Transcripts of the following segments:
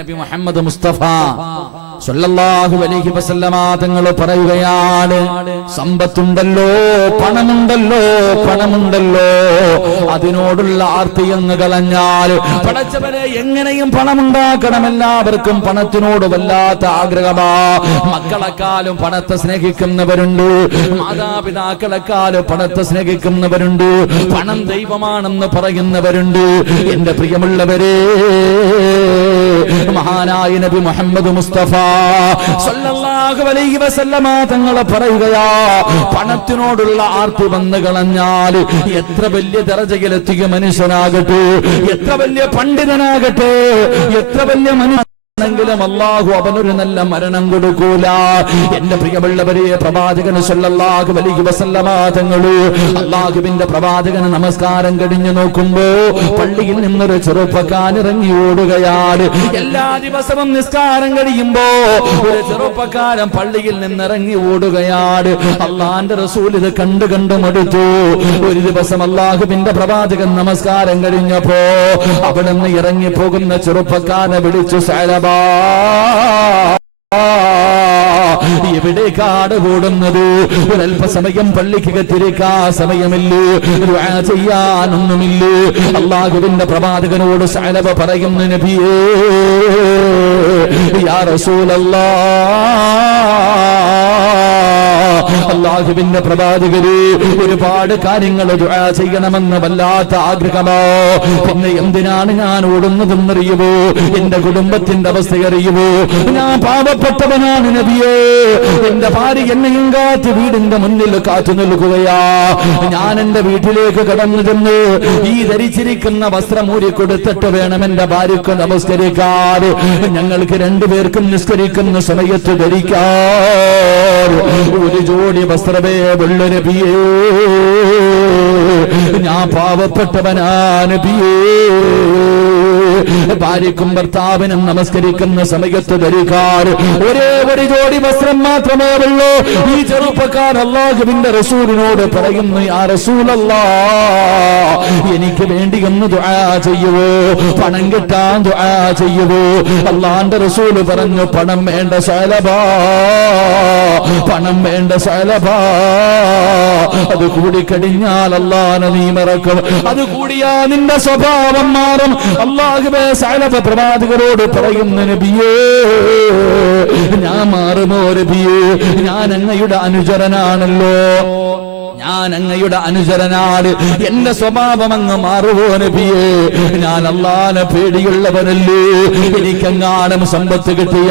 നബി മുഹമ്മദ് മുസ്തഫ സല്ലല്ലാഹു അലൈഹി വസല്ലമ തങ്ങൾ പറയുകയാണ്, സമ്പത്തുണ്ടല്ലോ, പണമുണ്ടല്ലോ, അതിനോടുള്ള ആർത്തി അങ്ങ് കളഞ്ഞാൽ പടച്ചവനെ എങ്ങനെയും പണമുണ്ടാക്കണം. എല്ലാവർക്കും പണത്തിനോട് വല്ലാത്ത ആഗ്രഹമാ. മക്കളെക്കാളും പണത്തെ സ്നേഹിക്കുന്നവരുണ്ട്, മാതാപിതാക്കളെക്കാളും പണത്തെ സ്നേഹിക്കുന്നവരുണ്ട്, പണം ദൈവമാണെന്ന് പറയുന്നവരുണ്ട്. എന്റെ പ്രിയമുള്ളവരെ, മഹാനായ നബി മുഹമ്മദ് മുസ്തഫ സല്ലല്ലാഹു അലൈഹി വസല്ലമ തങ്ങൾ പറയുകയാ, പണത്തിനോടുള്ള ആർത്തി വന്നു കളഞ്ഞാൽ എത്ര വലിയ ദർജയിലെത്തിയ മനുഷ്യനാകട്ടെ, എത്ര വലിയ പണ്ഡിതനാകട്ടെ, എത്ര വലിയ െങ്കിലും അല്ലാഹു അവനൊരു നല്ല മരണം കൊടുക്കൂല. എന്റെ പ്രിയമുള്ളവരെ, പ്രവാചകൻ സല്ലല്ലാഹു അലൈഹി വസല്ലമ തങ്ങൾ അല്ലാഹുവിന്റെ പ്രവാചകന് നമസ്കാരം കഴിഞ്ഞു നോക്കുമ്പോ പള്ളിയിൽ നിന്നൊരു ചെറുപ്പക്കാരൻ ഇറങ്ങി ഓടുകയാണ്. എല്ലാ ദിവസവും നിസ്കാരം കഴിയുമ്പോ ഒരു ചെറുപ്പക്കാരൻ പള്ളിയിൽ നിന്നിറങ്ങി ഓടുകയാണ്. അല്ലാഹുവിന്റെ റസൂൽ ഇത് കണ്ടു മടുത്തു. ഒരു ദിവസം അല്ലാഹുവിന്റെ പ്രവാചകൻ നമസ്കാരം കഴിഞ്ഞപ്പോ അവിടെ നിന്ന് ഇറങ്ങി പോകുന്ന ചെറുപ്പക്കാരനെ വിളിച്ചു, സഅലബ, എവിടേക്കാട് കൂടുന്നത്? ഒരല്പസമയം പള്ളിക്ക് തിരിക്കാ സമയമില്ലേ, ദുആ ചെയ്യാനൊന്നുമില്ലേ? അല്ലാഹുവിന്റെ പ്രവാചകനോട് സഅലബ പറയുന്നു, നബിയേ, യാ റസൂലല്ലാഹ്, അല്ലാഹുവിന്റെ പ്രവാചകരെ, ഒരുപാട് കാര്യങ്ങൾ ദുആ ചെയ്യണമെന്ന് വല്ലാത്ത ആഗ്രഹമോ. പിന്നെ എന്തിനാണ് ഞാൻ ഓടുന്നതെന്നറിയുമോ? എന്റെ കുടുംബത്തിന്റെ അവസ്ഥ അറിയുമോ? ഞാൻ പാവപ്പെട്ടവനാണ് നബിയേ. എന്റെ ഭാര്യ എന്നെയും കാത്ത് വീടിന്റെ മുന്നിൽ കാത്തു നിൽക്കുകയാ. ഞാൻ എന്റെ വീട്ടിലേക്ക് കടന്നു ചെന്ന് ഈ ധരിച്ചിരിക്കുന്ന വസ്ത്രം ഊരി കൊടുത്തിട്ട് വേണം എന്റെ ഭാര്യക്ക് നമസ്കരിക്കാൻ. ഞങ്ങൾക്ക് രണ്ടുപേർക്കും നിസ്കരിക്കുന്ന സമയത്ത് ധരിക്കാൻ ഒരു ജോഡി വസ്ത്രമേ ഉള്ളു നബിയേ. ഞാൻ പാവപ്പെട്ടവനാ നബിയേ. ഭാര്യക്കും ഭർത്താവിനും നമസ്കരിക്കുന്ന സമയത്ത് ധരിക്കാൻ ഒരേ ഒരു ജോഡി വസ്ത്രം മാത്രമേ ഉള്ളൂ. ഈ ചെറുപ്പക്കാർ അല്ലാഹുവിന്റെ റസൂലിനോട് പറയുന്നു, യാ റസൂലല്ലാഹ്, എനിക്ക് വേണ്ടി ഒന്ന് ദുആ ചെയ്യുവോ? പണം കിട്ടാൻ ദുആ ചെയ്യുവോ? അല്ലാഹുവിന്റെ റസൂല് പറഞ്ഞു, പണം വേണ്ട സഅലബാ, പണം വേണ്ട സഅലബാ. അത് കൂടിക്കഴിഞ്ഞാൽ അല്ലാഹുവിനെ നീ മറക്കും. അത് കൂടിയാ നിന്റെ സ്വഭാവം മാറും. അല്ലാഹുവേ, സഅലബ പ്രവാചകരോട് പറയുന്നു, നബിയേ, ഞാൻ മാറുമോ നബിയേ? ഞാൻ അങ്ങയുടെ അനുചരനാണല്ലോ, ഞാൻ അങ്ങയുടെ അനുചരനാണ്. എന്റെ സ്വഭാവം അങ്ങ് മാറുവോ നബിയേ? ഞാൻ അല്ലാഹുവിനെ പേടിയുള്ളവനല്ലേ. എനിക്കെങ്ങാനും സമ്പത്ത് കിട്ടിയ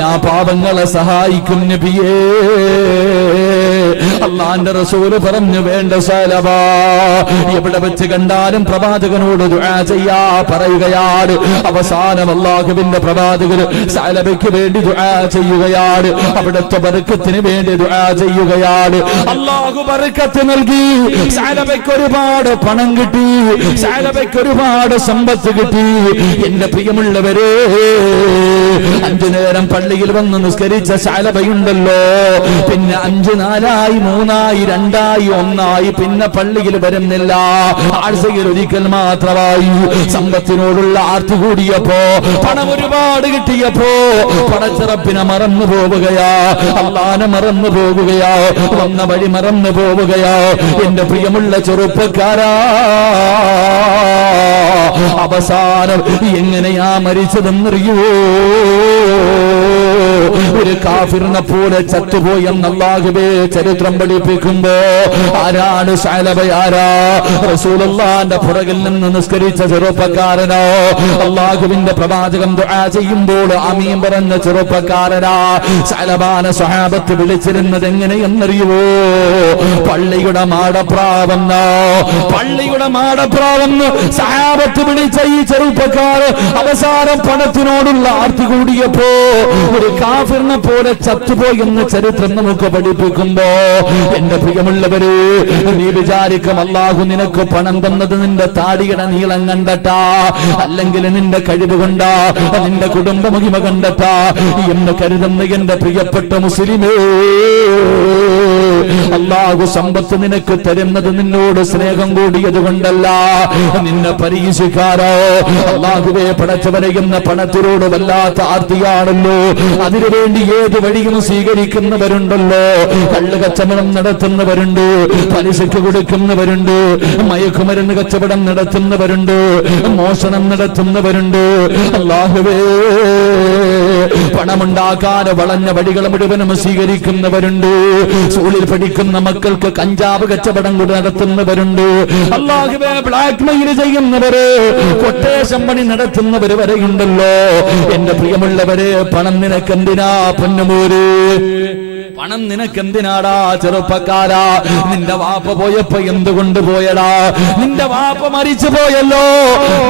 ഞാൻ പാവങ്ങളെ സഹായിക്കും നബിയേ. അല്ലാഹുവിന്റെ റസൂല് പറഞ്ഞു, വേണ്ട സഅലബ. എവിടെ വെച്ച് കണ്ടാലും പ്രവാചകനോട് ദുആ ചെയ്യാ പറയുകയാണ്. അവസാനം അല്ലാഹുവിന്റെ പ്രവാചകൻ സഅലബയ്ക്ക് വേണ്ടി ദുആ ചെയ്യുകയാണ്. അവിടുത്തെ ബർക്കത്തിന് വേണ്ടി ദുആ ചെയ്യുകയാണ്. അല്ലാഹു ബർക്കത്ത് നൽകി. സഅലബയ്ക്ക് ഒരുപാട് പണം കിട്ടി, സഅലബയ്ക്ക് ഒരുപാട് സമ്പത്ത് കിട്ടി. എന്റെ പ്രിയമുള്ളവരെ, 5 നേരം പള്ളിയിൽ വന്ന് നിസ്കരിച്ച സഅലബയുണ്ടല്ലോ, പിന്നെ 5 4 3 2 1 പിന്നെ പള്ളിയിൽ വരുന്നില്ല. ആഴ്ചയിൽ ഒരിക്കൽ മാത്രമായി. സമ്പത്തിനോടുള്ള ആർത്തി കൂടിയപ്പോ, പണം ഒരുപാട് കിട്ടിയപ്പോ പടച്ചറപ്പിനെ മറന്നു പോവുകയാ, അല്ലാഹുവിനെ മറന്നു പോകുകയാ, വന്ന വഴി മറന്നു പോവുകയാ. എന്റെ പ്രിയമുള്ള ചെറുപ്പക്കാരാ, അവസാനം എങ്ങനെയാ മരിച്ചതെന്നറിയോ? ഒരു കാഫിറിനെ പോലെ ചത്തുപോയെന്ന് അല്ലാഹുവേ ചരിത്രം പഠിപ്പിക്കുമ്പോ ആരാണ് സഅലബ? ആരാ? റസൂലുള്ളാഹിന്റെ പുറകിൽ നിന്ന് നിസ്കരിച്ച ചെറുപ്പക്കാരനോ? അല്ലാഹുവിന്റെ പ്രവാചകൻ ദുആ ചെയ്യുമ്പോൾ ആമീൻ പറഞ്ഞ ചെറുപ്പക്കാരനാ. സഅലബാനെ സ്വഹാബത്ത് വിളിച്ചിരുന്നത് എങ്ങനെയെന്നറിയുവോ? പള്ളിയുടെ മാടപ്രാവെന്നോ, പള്ളിയുടെ മാടപ്രാവെന്ന് സഹാബത്ത് വിളിച്ച ഈ ചെറുപ്പക്കാർ അവസാനം പണത്തിനോടുള്ള ആർത്തി കൂടിയപ്പോ ഒരു കാഫിറിനെ പോലെ ചത്തുപോയെന്ന് ചരിത്രം നമുക്ക് പഠിപ്പിക്കുമ്പോ, എന്റെ പ്രിയമുള്ളവര്, നീ വിചാരിക്കും അല്ലാഹു നിനക്ക് പണം തന്നത് നിന്റെ താടിയുടെ നീളം കണ്ടട്ടാ, അല്ലെങ്കിൽ നിന്റെ കഴിവ് കൊണ്ടാ, നിന്റെ കുടുംബ മഹിമ കണ്ടട്ടാ എന്ന് കരുതുന്ന എന്റെ പ്രിയപ്പെട്ട മുസ്ലിമേ, അല്ലാഹു സമ്പത്ത് നിനക്ക് തരുന്നത് നിന്നോട് സ്നേഹം കൂടിയത് കൊണ്ടല്ല, നിന്നെ പരീക്ഷിക്കാരോ. അല്ലാഹുവേ, പടച്ചവനെ എന്ന പണത്തിനോട് വല്ലാത്ത ആർത്തിയാണല്ലോ. അതിനുവേണ്ടി ഏത് വഴിയും സ്വീകരിക്കുന്നവരുണ്ടല്ലോ. കള്ള് കച്ചവടം നടത്തുന്നവരുണ്ട്, പലിശക്ക് കൊടുക്കുന്നവരുണ്ട്, മയക്കുമരുന്ന് കച്ചവടം നടത്തുന്നവരുണ്ട്, മോഷണം നടത്തുന്നവരുണ്ട്. അല്ലാഹുവേ, പണമുണ്ടാക്കാൻ വളഞ്ഞ വഴികൾ മുഴുവനും സ്വീകരിക്കുന്നവരുണ്ട്. സ്കൂളിൽ പഠിക്കുന്ന മക്കൾക്ക് കഞ്ചാവ് കച്ചവടം കൂടി നടത്തുന്നവരുണ്ട്. അല്ലാഹുവേ, ബ്ലാക്ക് മെയിൽ ചെയ്യുന്നവര്, കൊട്ടേഷൻ പണി നടത്തുന്നവര് വരെയുണ്ടല്ലോ. എന്റെ പ്രിയമുള്ളവരെ, പണം നിനക്കെന്തിനാ പൊന്നുമോര്? പണം നിനക്കെന്തിനാടാ ചെറുപ്പക്കാരാ? നിന്റെ വാപ്പ പോയപ്പോ എന്തുകൊണ്ട് പോയടാ? നിന്റെ വാപ്പ മരിച്ചു പോയല്ലോ.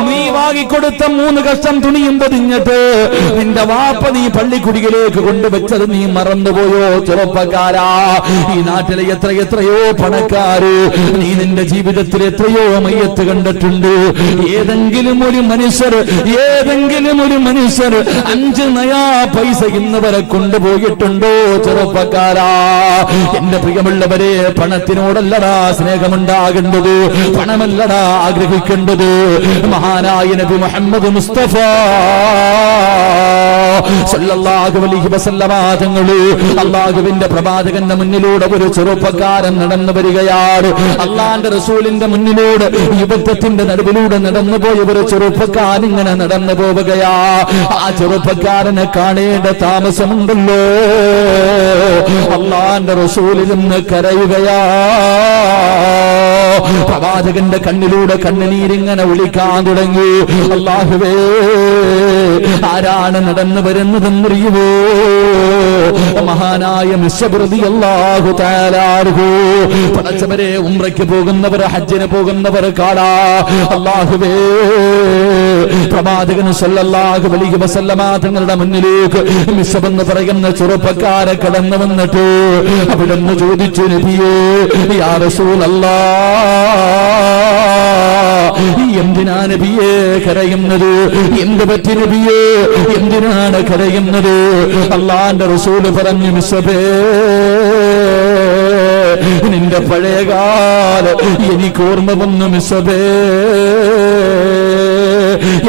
നീ വാങ്ങിക്കൊടുത്ത 3 കഷ്ടം തുണിയും പൊതിഞ്ഞിട്ട് നിന്റെ വാപ്പ നീ പള്ളിക്കുടിയിലേക്ക് കൊണ്ടുവച്ചത് നീ മറന്നുപോയോ ചെറുപ്പക്കാരാ? ഈ നാട്ടിലെ എത്രയോ പണക്കാര്, നീ നിന്റെ ജീവിതത്തിൽ എത്രയോ മയ്യത്ത് കണ്ടിട്ടുണ്ട്. ഏതെങ്കിലും ഒരു മനുഷ്യർ 5 നയാ പൈസ ഇന്നവരെ കൊണ്ടുപോയിട്ടുണ്ടോ ചെറുപ്പക്കാരാ? എന്റെ പ്രിയമുള്ളവരെ, പണത്തിനോടല്ലടാ സ്നേഹമുണ്ടാകേണ്ടത്, പണമല്ലടാ ആഗ്രഹിക്കേണ്ടത്. മഹാനായ നബി മുഹമ്മദ് മുസ്തഫ സല്ലല്ലാഹു അലൈഹി വസല്ലമ തങ്ങള് അല്ലാഹുവിന്റെ പ്രവാചകന്റെ മുന്നിലൂടെ ഒരു ചെറുപ്പക്കാരൻ നടന്നു വരികയാണ്. അല്ലാഹുവിന്റെ റസൂലിന്റെ മുന്നിലൂടെ യുദ്ധത്തിന്റെ നടുവിലൂടെ നടന്നുപോയ ഒരു ചെറുപ്പക്കാരൻ ഇങ്ങനെ നടന്നു പോവുകയാ. ആ ചെറുപ്പക്കാരനെ കാണേണ്ട താമസമുണ്ടല്ലോ. അല്ലാഹുവിന്റെ റസൂലിൽ നിന്ന് കരയുകയാ. പ്രവാചകന്റെ കണ്ണിലൂടെ കണ്ണുനീരിങ്ങനെ ഒലിക്കാൻ തുടങ്ങി. അല്ലാഹുവേ, ആരാണ് നടന്നു വരുന്നതെന്നറിയുമോ? മഹാനായ മിസ്അബ് റളിയല്ലാഹു തആല അൻഹു. പടച്ചവരെ, ഉംറയ്ക്ക് പോകുന്നവർ, ഹജ്ജിന് പോകുന്നവർ കാണാ. അല്ലാഹുവേ, പ്രവാചകൻ സല്ലല്ലാഹു അലൈഹി വസല്ലമ തങ്ങളുടെ മുന്നിലേക്ക് മിസ്അബ് എന്ന് പറയുന്ന ചെറുപ്പക്കാരെ കടന്നു വന്നിട്ട് അവിടുന്ന് ചോദിച്ചു, നബിയേ, യാ റസൂലല്ലാഹ്, എന്തിനാ നബിയേ കരയുന്നത്? എന്ത് പറ്റി നബിയേ, എന്തിനാണ് കരയുന്നത്? അല്ലാഹുവിന്റെ റസൂൽ പറഞ്ഞു, മിസ്അബേ, നിന്റെ പഴയകാല എനിക്ക് ഓർമ്മ വന്നു മിസ്അബേ.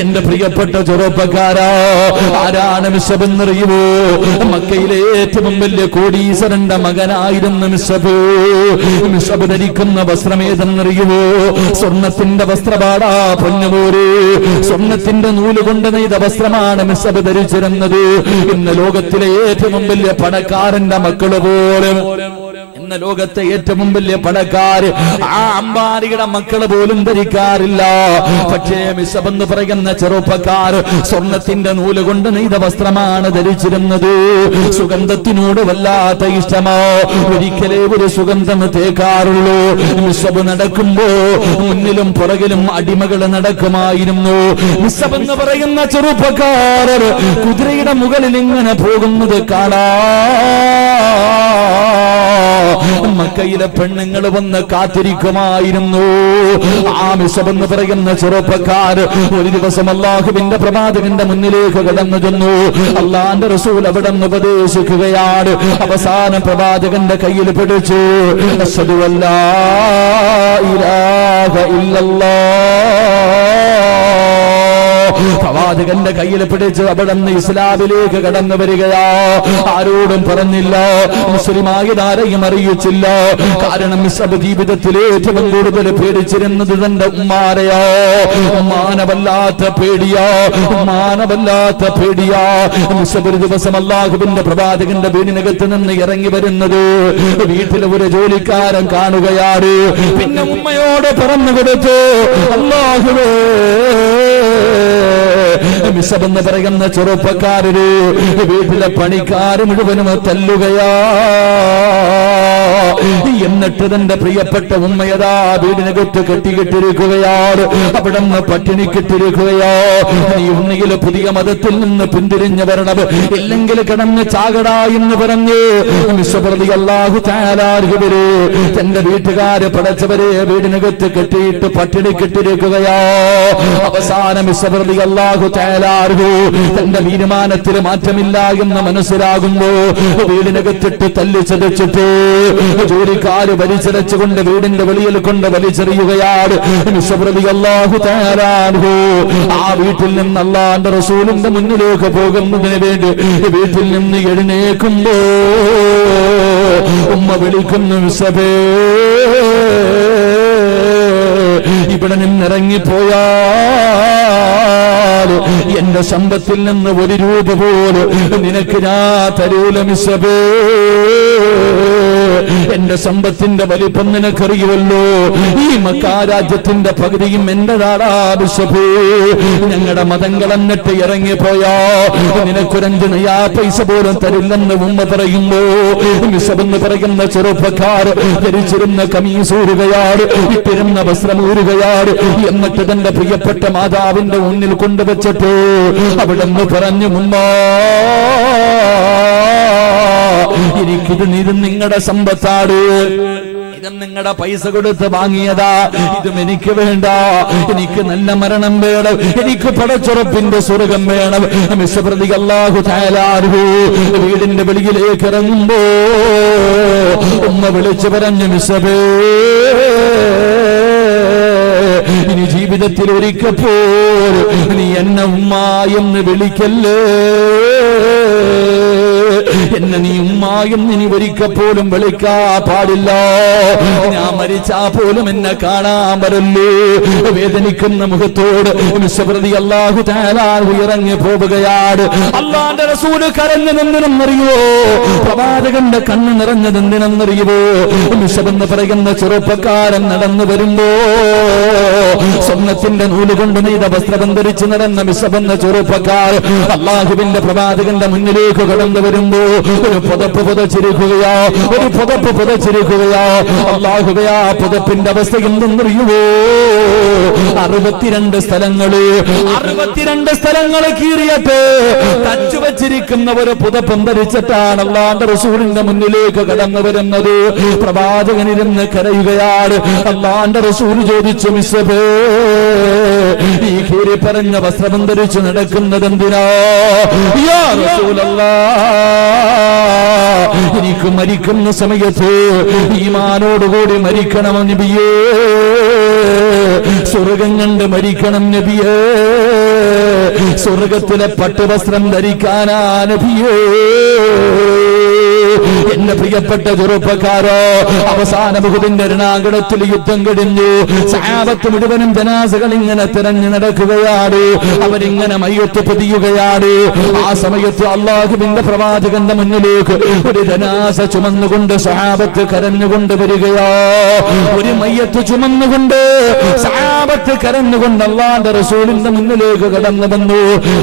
എന്റെ പ്രിയപ്പെട്ട ചെറുപ്പക്കാരാ, ആരാണ് മിസ്അബ് എന്നറിയുമോ? മക്കയിലെ ഏറ്റവും വലിയ കോടീശ്വരന്റെ മകനായിരുന്നു മിസ്അബ്. മിസ്അബ് ധരിക്കുന്ന വസ്ത്രമേതെന്നറിയുമോ? സ്വർണത്തിന്റെ വസ്ത്രപാടാ പൊന്നുപോര്. സ്വർണത്തിന്റെ നൂല് കൊണ്ട് നെയ്ത വസ്ത്രമാണ് മിസ്അബ് ധരിച്ചിരുന്നത്. ഇന്ന് ലോകത്തിലെ ഏറ്റവും വലിയ പണക്കാരന്റെ മക്കള് പോലും, ഇന്ന് ലോകത്തെ ഏറ്റവും വലിയ പണക്കാര്, ആ അംബാനിയുടെ മക്കള് പോലും ധരിക്കാറില്ല. പക്ഷേ മിസ്അബ് എന്ന് പറയുന്ന ചെറുപ്പക്കാർ സ്വർണത്തിന്റെ നൂല് കൊണ്ട് നെയ്ത വസ്ത്രമാണ് ധരിച്ചിരുന്നത്. സുഗന്ധത്തിനോട് വല്ലാത്ത ഇഷ്ടമോ. ഒരിക്കലേ ഒരു സുഗന്ധം തേക്കാറുള്ളൂ. മിസ്അബ് നടക്കുമ്പോ മുന്നിലും പുറകിലും അടിമകൾ നടക്കുമായിരുന്നു. മിസ്അബ് എന്ന് പറയുന്ന ചെറുപ്പക്കാരർ കുതിരയുടെ മുകളിൽ ഇങ്ങനെ പോകുന്നത് കാണാ. മക്കയിലെ പെണ്ണുങ്ങൾ വന്ന് കാത്തിരിക്കുമായിരുന്നു. ആ മിസ്അബ് എന്ന് പറയുന്ന ചെറുപ്പക്കാർ ഒരു ദിവസം അല്ലാഹുവിന്റെ പ്രവാചകന്റെ മുന്നിലേക്ക് കടന്നു ചെന്നു. അല്ലാഹുവിന്റെ റസൂൽ അവിടെ നിന്ന് ഉപദേശിക്കുകയാണ്. അവസാനം പ്രവാചകന്റെ കയ്യിൽ പിടിച്ചു, അശ്ഹദു അല്ലാ ഇലാഹ ഇല്ലല്ലാഹ്. പ്രവാചകന്റെ കയ്യിൽ പിടിച്ച് അവിടെ നിന്ന് ഇസ്ലാമിലേക്ക് കടന്നു വരികയാ. ആരോടും പറഞ്ഞില്ല, മുസ്ലിമായതാരെയും അറിയിച്ചില്ല. കാരണം മിസ്അബ് ജീവിതത്തിൽ ഏറ്റവും കൂടുതൽ പേടിച്ചിരുന്നത് തന്റെ ഉമ്മാനെയോ. ഉമ്മാനവല്ലാത്ത പേടിയാ, ഉമ്മാനവല്ലാത്ത പേടിയാ. മിസ്അബ് ഒരു ദിവസം അല്ലാഹുവിന്റെ പ്രവാചകന്റെ വീടിനകത്ത് നിന്ന് ഇറങ്ങി വരുന്നത് വീട്ടിലെ ഒരു ജോലിക്കാരൻ കാണുകയാണ്. പിന്നെ ഉമ്മയോട് പറഞ്ഞു കൊടുത്തു, അല്ലാഹുവേ, മിസ്അബ് എന്ന് പറയുന്ന ചെറുപ്പക്കാരര് വീട്ടിലെ പണിക്കാര് മുഴുവനും തല്ലുകയാ. എന്നിട്ട് തന്റെ പ്രിയപ്പെട്ട ഉമ്മയതാ വീടിനകത്ത് കെട്ടിക്കിട്ടിരിക്കുകയാണ്. അവിടെ നിന്ന് പട്ടിണിക്കിട്ടിരിക്കുകയോ. നീ ഒന്നുകിൽ പുതിയ മതത്തിൽ നിന്ന് പിന്തിരിഞ്ഞു വരണം, ഇല്ലെങ്കിൽ കിടന്ന് ചാകടാ എന്ന് പറഞ്ഞ് മിസ്അബ് റളിയല്ലാഹു തആല അൻഹു തന്റെ വീട്ടുകാര് പടച്ചവരെ വീടിനകത്ത് കെട്ടിയിട്ട് പട്ടിണിക്കിട്ടിരിക്കുകയോ. അവസാനം മിസ്അബ് റളിയല്ലാഹു റളിയല്ലാഹു തആല അൻഹു തന്റെ തീരുമാനത്തിൽ മാറ്റമില്ല എന്ന് മനസ്സിലാകുമ്പോ വീടിനകത്തിട്ട് തല്ലിച്ചതച്ചിട്ട് ജോലിക്കാര് വലിച്ചടച്ചുകൊണ്ട് വീടിന്റെ വെളിയിൽ കൊണ്ട് വലിച്ചെറിയുകയാണ്. റളിയല്ലാഹു തആല അൻഹു ആ വീട്ടിൽ നിന്ന് അല്ലാഹുവിന്റെ റസൂലിന്റെ മുന്നിലേക്ക് പോകുന്നതിന് വേണ്ടി വീട്ടിൽ നിന്ന് എഴുന്നേൽക്കുമ്പോ ഉമ്മ വിളിക്കുന്നു, മിസ്സബേ ഇവിടെ നിന്നിറങ്ങിപ്പോയാൽ എന്റെ സമ്പത്തിൽ നിന്ന് ഒരു രൂപ പോലും നിനക്ക് ഞാൻ തരൂല മിസ്സബേ. എന്റെ സമ്പത്തിന്റെ വലിപ്പം നിനക്കറിയുമല്ലോ. ഈ മക്കാരാജ്യത്തിന്റെ പകുതിയും എന്റെതാടാ ബിഷപ്പ്. ഞങ്ങളുടെ മതങ്ങൾ എന്നിട്ട് ഇറങ്ങിപ്പോയാ നിനക്കൊരഞ്ച് നയാ പൈസ പോലും തരില്ലെന്ന് ഉമ്മ പറയുമ്പോ ബിഷപ്പെന്ന് പറയുന്ന ചെറുപ്പക്കാർ ധരിച്ചിരുന്ന കമീസൂരുകയാണ്, ഇട്ടിരുന്ന വസ്ത്രമൂരുകയാണ്. എന്നിട്ട് തന്റെ പ്രിയപ്പെട്ട മാതാവിന്റെ മുന്നിൽ കൊണ്ടുവച്ചിട്ട് അവിടെ നിന്ന് പറഞ്ഞു, മുമ്മാ എനിക്കിത് നിങ്ങളുടെ സമ്പത്താണ്, ഇതും നിങ്ങളുടെ പൈസ കൊടുത്ത് വാങ്ങിയതാ, ഇതും എനിക്ക് വേണ്ട. എനിക്ക് നല്ല മരണം വേണം, എനിക്ക് പടച്ചുറപ്പിന്റെ സ്വർഗം വേണം. റളിയല്ലാഹു തആല അൻഹു വീടിന്റെ വെളിയിലേക്ക് ഇറങ്ങുമ്പോ ഉമ്മ വിളിച്ചു പറഞ്ഞു, മിസ്സബേ ഇനി ജീവിതത്തിൽ ഒരിക്കപ്പോൾ നീ എന്നെ ഉമ്മ എന്ന് വിളിക്കല്ലേ. എന്നെ നീ ഉമ്മായും ഇനി ഒരിക്കപ്പോലും വിളിക്കാ പാടില്ല. ഞാൻ മരിച്ചാ പോലും എന്നെ കാണാൻ വരല്ലേ. വേദനിക്കുന്ന മുഖത്തോട് റളിയല്ലാഹു തആല ഇറങ്ങി പോവുകയാണ്. അല്ലാഹുവിന്റെ റസൂല് കരഞ്ഞതെന്തിനെന്നറിയോ? പ്രവാചകന്റെ കണ്ണ് നിറഞ്ഞതെന്തിനെന്നറിയോ? എന്ന് പറയുന്ന ചെറുപ്പക്കാരൻ നടന്നു വരുമ്പോ സ്വർണ്ണത്തിന്റെ നൂലുകൊണ്ട് നെയ്ത വസ്ത്രം ധരിച്ച് നടന്ന മിസ്സബെന്ന ചെറുപ്പക്കാർ അല്ലാഹുവിന്റെ പ്രവാചകന്റെ മുന്നിലേക്ക് കടന്നു വരുമ്പോ ഒരു പുതപ്പ് പുതച്ചിരിക്കുകയാ, ഒരു പുതപ്പ് പുതച്ചിരിക്കുകയാ. അല്ലാഹുവേ, ആ പുതപ്പിന്റെ അവസ്ഥ എന്തെന്നറിയുമോ? 62 സ്ഥലങ്ങള് കീറിയിട്ട് തച്ചു വച്ചിരിക്കുന്ന ഒരു പുതപ്പം ധരിച്ചിട്ടാണ് അല്ലാഹുവിന്റെ റസൂലിന്റെ മുന്നിലേക്ക് കടന്നു വരുന്നത്. പ്രവാചകനിരുന്ന് കരയുകയാണ്. അല്ലാഹുവിന്റെ റസൂൽ ചോദിച്ചു, മിസ്സബേ ഈ കീറി പറഞ്ഞ വസ്ത്രം ധരിച്ചു നടക്കുന്നത് എന്തിനാ? യാ റസൂലല്ലാഹ്, എനിക്ക് മരിക്കുന്ന സമയത്ത് ഈമാനോടുകൂടി മരിക്കണം നബിയേ, സ്വർഗം കണ്ട് മരിക്കണം നബിയേ, സ്വർഗത്തിലെ പട്ടുവസ്ത്രം ധരിക്കാനാ നബിയേ. എന്റെ പ്രിയപ്പെട്ട ചെറുപ്പക്കാരോ, അവസാന മുഹദിന്റെ രണാങ്കണത്തിൽ യുദ്ധം കഴിഞ്ഞു. സഹാബത്ത് മുഴുവനും ജനാസകൾ ഇങ്ങനെ തിരഞ്ഞു നടക്കുകയാണ്. അവരിങ്ങനെ മയ്യത്ത് പൊതിയുകയാണ്. ആ സമയത്ത് അല്ലാഹുവിന്റെ പ്രവാചകന്റെ മുന്നിലേക്ക് ഒരു ജനാസ ചുമന്നുകൊണ്ട് സഹാബത്ത് കരഞ്ഞുകൊണ്ട് വരികയോ. ഒരു മയ്യത്ത് ചുമന്നുകൊണ്ട് സഹാബത്ത് കരഞ്ഞുകൊണ്ട് അല്ലാഹുവിന്റെ റസൂലിന്റെ മുന്നിലേക്ക് കടന്നു വന്നു.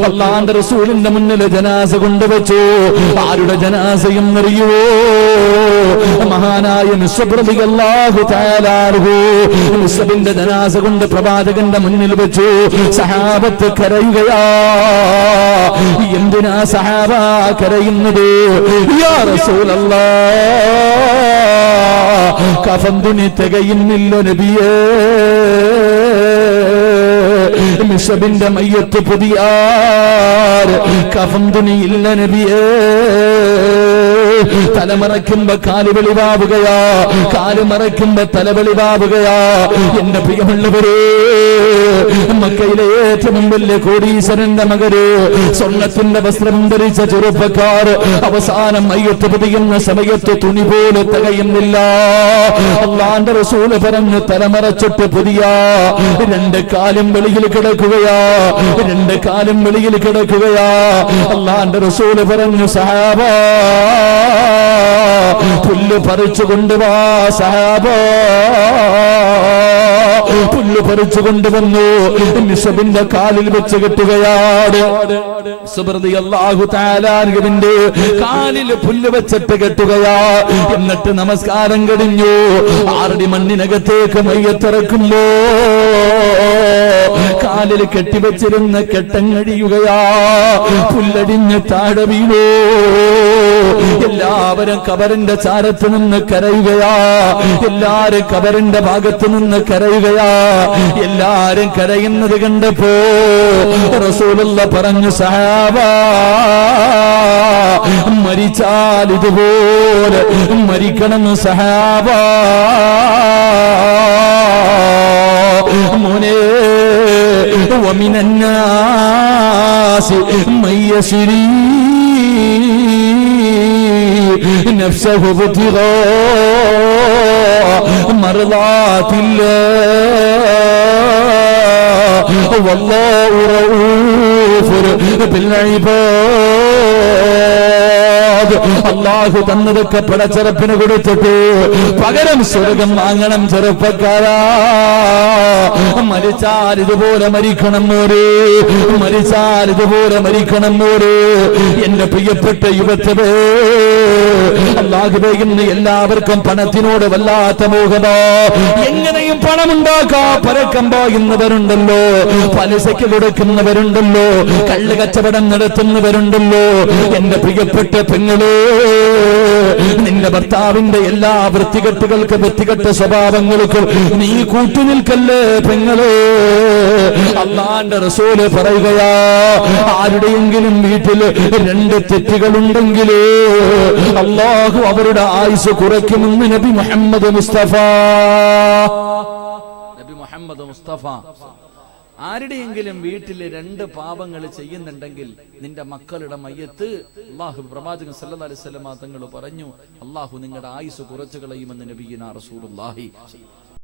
അല്ലാഹുവിന്റെ റസൂലിന്റെ മുന്നിൽ ജനാസ കൊണ്ടുവച്ചു. ആരുടെ ജനാസയും അറിയുവോ? മഹാനായ മിസ്അബ് റളിയല്ലാഹു തആല അൻഹു മിസ്അബിന്റെ ജനാസ കൊണ്ട് പ്രവാചകന്റെ മുന്നിൽ വെച്ചു. സഹാബത്ത് കരയുകയാ. എന്തിനാ സഹാബ കരയുന്നത്? യാ റസൂലല്ലാഹ്, കഫൻ തുണി തികയുന്നില്ല നബിയേ. മിസ്അബിന്റെ മയ്യത്ത് പുതിയാർ, കഫൻ തുണിയില്ല നബിയേ. തലമറയ്ക്കുമ്പോ കാല് വെളിവാവുകയാ, കാല് മറയ്ക്കുമ്പോ തല വെളിവാവുകയാ. എന്റെ പ്രിയമുള്ളവരെ, മക്കയിലെ ഏറ്റവും വലിയ കോടീശ്വരന്റെ മകര്, സ്വർണ്ണത്തിന്റെ വസ്ത്രം ധരിച്ച ചെറുപ്പക്കാർ അവസാനം മയ്യത്ത് പൊതിയുന്ന സമയത്ത് തുണി പോലെ തികയുന്നില്ല. അല്ലാഹുവിന്റെ റസൂല് പറഞ്ഞു, തലമറച്ചിട്ട് പുതിയ 2 കാലും വെളിയിൽ കിടക്കുകയാ, 2 കാലും വെളിയിൽ കിടക്കുകയാ. അല്ലാഹുവിന്റെ റസൂല് പറഞ്ഞു, സഹാബാ പുല്ല് പറിച്ചു കൊണ്ടുവാ. സഹാബാ പുല്ല് പറിച്ചു കൊണ്ടുവന്നു. മിസ്അബിന്റെ കാലിൽ വെച്ച് കെട്ടുകയാണ്. റളിയല്ലാഹു തആല അൻഹുവിന്റെ കാലിൽ പുല്ല് വെച്ചിട്ട് കെട്ടുകയാ. എന്നിട്ട് നമസ്കാരം കഴിഞ്ഞു. 6 അടി മണ്ണിനകത്തേക്ക് മയ്യത്തിറക്കുമ്പോ വാലിൽ കെട്ടിവെച്ചിരുന്ന കെട്ടങ്ങഴിയുകയാ. പുല്ലടിഞ്ഞ് താഴെ വീണു. എല്ലാവരും കബറിന്റെ ചാരത്ത് നിന്ന് കരയുകയാ. എല്ലാരും കബറിന്റെ ഭാഗത്ത് നിന്ന് കരയുകയാ. എല്ലാരും കരയുന്നത് കണ്ടപ്പോ റസൂലുള്ള പറഞ്ഞു, സഹാബാ, മരിച്ചാൽ ഇതുപോലെ മരിക്കണം സഹാബാ. മോനെ, വമിനന്നാസി മയ്യശ്രീ നഫ്സഹു ഇബ്തിഗാ മർളാത്തില്ലാഹ് വല്ലാഹു റഊഫുൻ ബിൽ ഇബാദ്. അല്ലാഹു തന്നതൊക്കെ പടച്ചറപ്പിന് കൊടുത്തിട്ട് പകരം സ്വർഗം വാങ്ങണം ചെറുപ്പക്കാരാ. മരിച്ചാൽ ഇതുപോലെ മരിക്കണം മോരെ, മരിച്ചാൽ ഇതുപോലെ മരിക്കണം മോരെ. എന്റെ പ്രിയപ്പെട്ട യുവത്വേ, അല്ലാഹുവേ, ഇന്ന് എല്ലാവർക്കും പണത്തിനോട് വല്ലാത്ത മോഹമോ. എങ്ങനെയും പണമുണ്ടാക്കാ പരക്കം പോകുന്നവരുണ്ടല്ലോ, പലിശയ്ക്ക് കൊടുക്കുന്നവരുണ്ടല്ലോ, കള്ള് കച്ചവടം നടത്തുന്നവരുണ്ടല്ലോ. എന്റെ പ്രിയപ്പെട്ട പെങ്ങളെ, നിന്റെ ഭർത്താവിന്റെ എല്ലാ വൃത്തികെട്ടുകൾക്ക് വൃത്തികെട്ട സ്വഭാവങ്ങൾക്കും നീ കൂട്ടുനിൽക്കല്ലേ പെങ്ങളെ. അല്ലാഹുവിന്റെ റസൂല് പറയുകയാ, ആരുടെയെങ്കിലും വീട്ടിൽ 2 തെറ്റുകളുണ്ടെങ്കിൽ അല്ലാഹു അവരുടെ ആയുസ് കുറയ്ക്കുമെന്ന് നബി മുഹമ്മദ് മുസ്തഫ. നബി മുഹമ്മദ് മുസ്തഫ ആരുടെയെങ്കിലും വീട്ടില് 2 പാപങ്ങൾ ചെയ്യുന്നുണ്ടെങ്കിൽ നിന്റെ മക്കളുടെ മയ്യത്ത് അല്ലാഹു പ്രവാചകൻ സല്ലല്ലാഹു അലൈഹി വസല്ലം തങ്ങൾ പറഞ്ഞു, അല്ലാഹു നിങ്ങളുടെ ആയുസ് കുറച്ചു കളയുമെന്ന് നബിയിനാ റസൂലുള്ളാഹി.